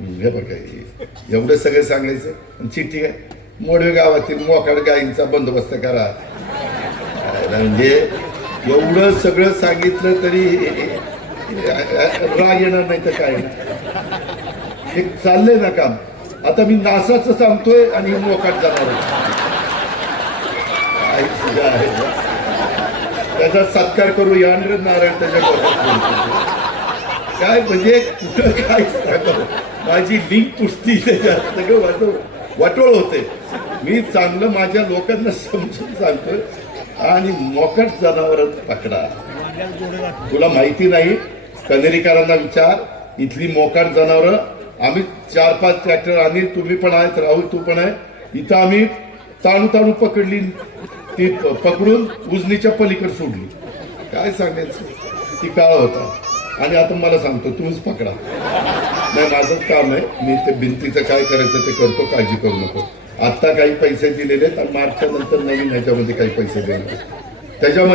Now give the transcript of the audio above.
हे बघा एवढं सगळं सांगायचं आणि चिठ्ठी काय मोडवे गावातील मोकाड गायींचा बंदोबस्त करा. म्हणजे एवढं सगळं सांगितलं तरी राग येणार नाही तर काय हे चाललंय ना काम. आता मी नासाचं सांगतोय आणि हे मोकाट जाणार आहे. त्याचा सत्कार करू या नारायण त्याच्या काय म्हणजे कुठं काय सांगावं. माझी लिंक पुसती त्याच्यात सगळं वाटोळ होते. मी चांगलं माझ्या लोकांना समजून सांगतोय आणि मोकाट जनावर पकडा. तुला माहिती नाही कनेरीकरांना विचार. इथली मोकाट जनावर आम्ही 4-5 ट्रॅक्टर आणि तुम्ही पण आहेत, राहुल तू पण आहे. इथं आम्ही ताणू पकडली, ती पकडून उजनीच्या पलीकडे सोडली. काय सांगायचं ती काळ होता. आणि आता मला सांगतो तुम्हीच पकडा. नाही माझंच काम आहे. मी ते भिंतीचं काय करायचं ते करतो, काळजी करू नको. आत्ता काही पैसे दिलेले आहेत आणि मार्चच्या नंतर नवीन ह्याच्यामध्ये काही पैसे देणार त्याच्यामध्ये